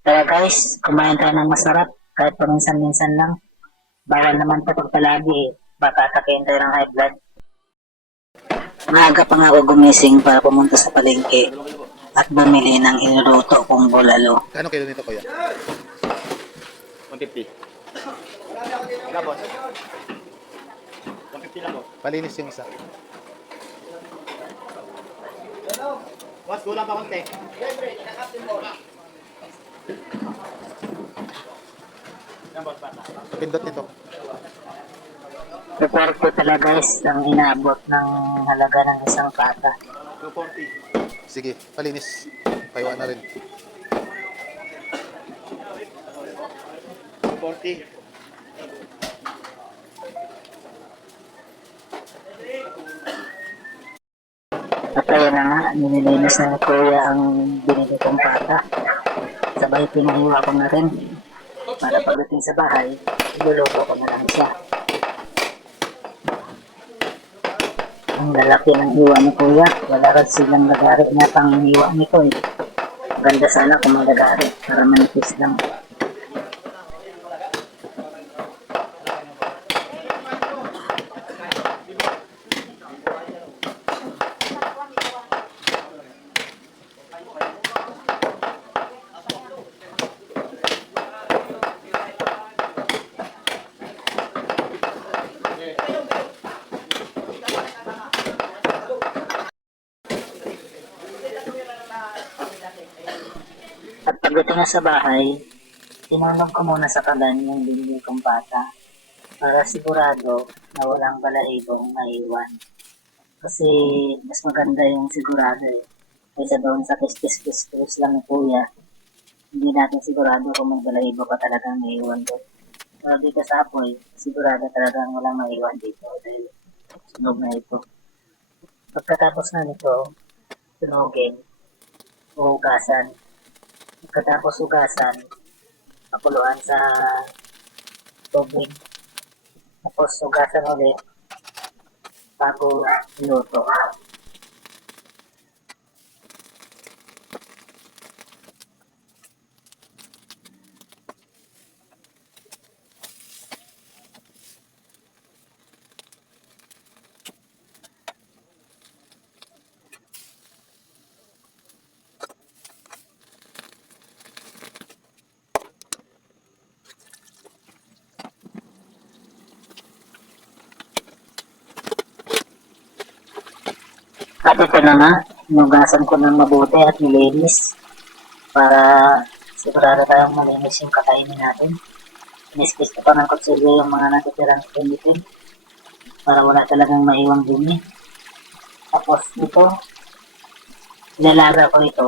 Kaya guys, kumain tayo ng masarap kahit paminsan-minsan lang. Bawal naman ito pag palagi eh. Baka atakin tayo ng high blood. Maaga pa nga ako gumising para pumunta sa palengke at bumili ng inuluto kong bulalo. Kano kilo nito, kuya? 150. Wala, boss. 150 lang, boss. Palinis yung isa. Boss, kulang pa konti. Yan, boss, bata. Pindot nito. Report ko talaga guys ang inaabot ng halaga ng isang pata. 240. Sige, palinis. Paiwa na rin. 240. At ayun na nga, nililinis na ni Kuya ang binili kong pata. Sabay pinahiwa ko na rin. Para pagdating sa bahay, iluluto ko na lang siya. Ang lalaki ng hiwa ni Kuya. Wala rin silang lagari na pang hiwa nito eh. Ganda sana kung may lagari para manipis lang. Pagdating na sa bahay, tinulog ko muna sa kalan yung binili kong pata para sigurado na walang balahibong maiwan. Kasi mas maganda yung sigurado eh. Kaysa doon sa kiskis-kiskis lang ni kuya, hindi natin sigurado kung may balahibo pa talagang maiwan doon. Pero dito sa apoy, sigurado talagang walang maiwan dito dahil sunog na ito. Pagkatapos na nito, sunugin, uhugasan, Pagkatapos hugasan, pakuluan sa tubig. Tapos hugasan ulit bago luto. Ito na nga, hinugasan ko ng mabuti at nilinis para sigurado tayong malinis yung kakainin natin. Nispis ko pa ng kutsilyo yung mga natitirang pinitin para wala talagang maiwang dumi. Tapos ito, ilalaga ko ito.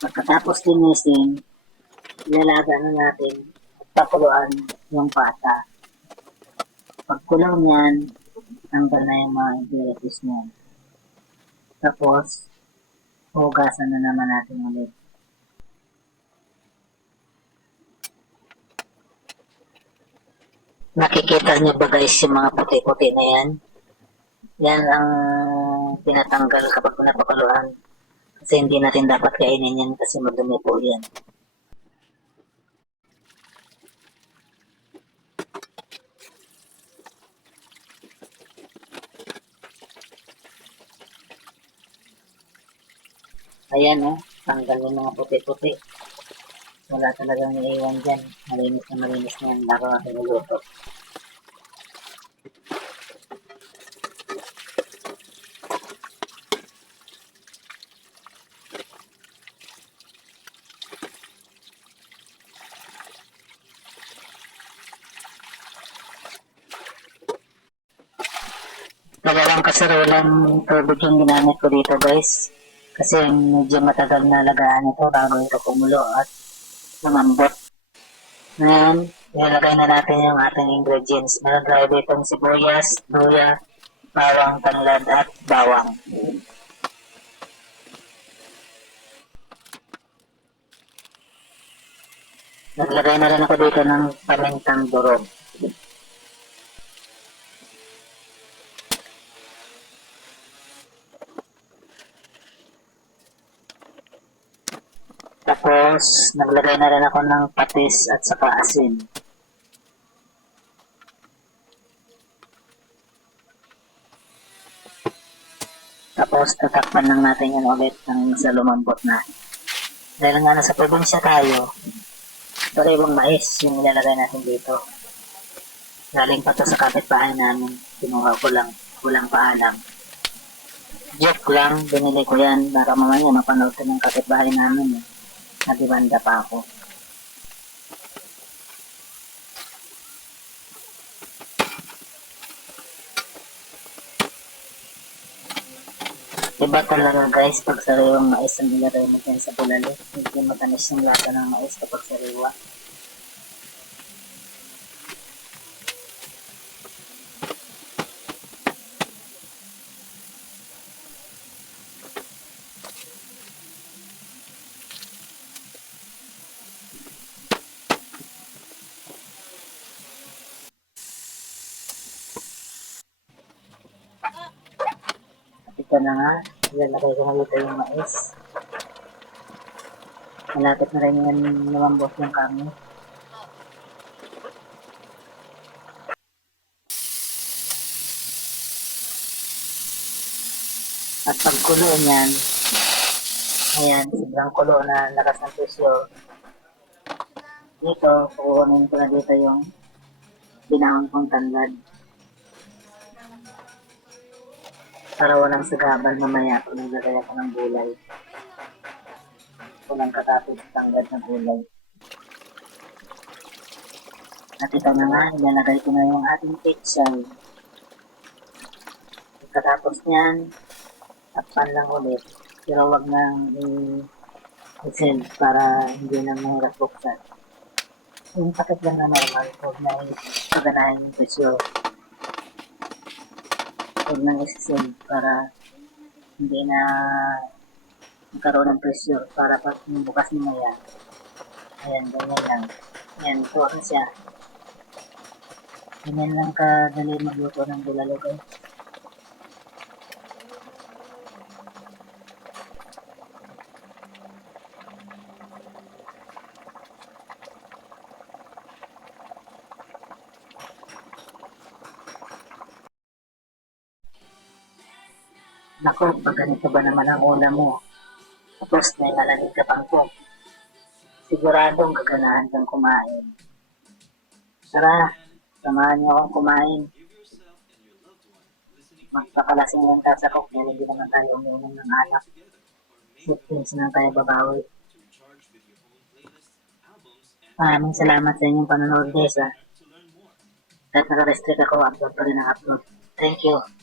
Pagkatapos linisin, ilalaga na natin at pakuluan yung pata. Pagkulaw niyan, tanggal na yung mga impurities niyan. Tapos, hugasan na naman natin ulit. Nakikita niyo ba guys yung mga puti-puti na yan? Yan ang tinatanggal kapag pinapakuluan. Kasi hindi natin dapat kainin yan kasi madumi po yan. Ayan oh, tanggal yung mga puti-puti. Wala talagang naiwan dyan. Malinis na malinis na yan bago natin niluto. Dalawang kasarulang tubig yung ginamit ko dito guys. Kasi medyo matagal na lagaan ito bago ito kumulo at lumambot. Ngayon, ilalagay na natin yung ating ingredients. Meron tayo dito sibuyas, luya, bawang tanglad at bawang. Naglagay na rin ako dito ng pamintang durog. Tapos, naglagay na rin ako ng patis at saka asin. Tapos, tatakpan lang natin yan ulit ng sa lumambot na. Dahil nga nasa probinsya tayo, sariwang mais yung ilalagay natin dito. Galing pa to sa kapitbahay namin. Kinuha ko lang. Walang paalam. Joke lang, binili ko yan. Baka mamaya mapanood ko ng kapitbahay namin. Eh. Nadibanda pa ako. Iba talaga guys pag sariwang mais ang ilagay mo dyan sa bulalo. Hindi matamis yung lasa ng mais kapag sariwa. Ito na nga, ilalagay ko dito yung mais. Malapit na rin yan lumambot yung kami. At pagkulo niyan, ayan, sobrang kulo na lakas ng presyo. Dito, kukunin ko na dito yung binahon kong tanlad. Para walang sagabal mamaya kung naglagay ako ng gulay. Walang katapos tanggad na gulay. At ito na nga, ilalagay ko na yung ating picture. Pagkatapos niyan, takpan lang ulit. Pero wag nang i-send para hindi na mahirap buksan. Yung packet lang na normal, huwag na i-paganahin yung presyo huwag nang isi-send para hindi na magkaroon ng pressure para pag bukas ni Maya. Ayan, ganyan lang. Ayan, ito na siya. Ganyan lang kadali magluto ng bulalo guys. Nako, pag ganito ba naman ang ulam mo? Tapos may malamig ka pang cook. Siguradong gaganahan kang kumain. Tara, samahan niyo akong kumain. Magpakalasing lang tayo sa cook dahil hindi naman tayo uminom ng alak. Drinks na tayo babawi. Maraming salamat sa inyong panonood guys ha. Kahit naka-restrict ako, upload pa rin ang upload. Thank you.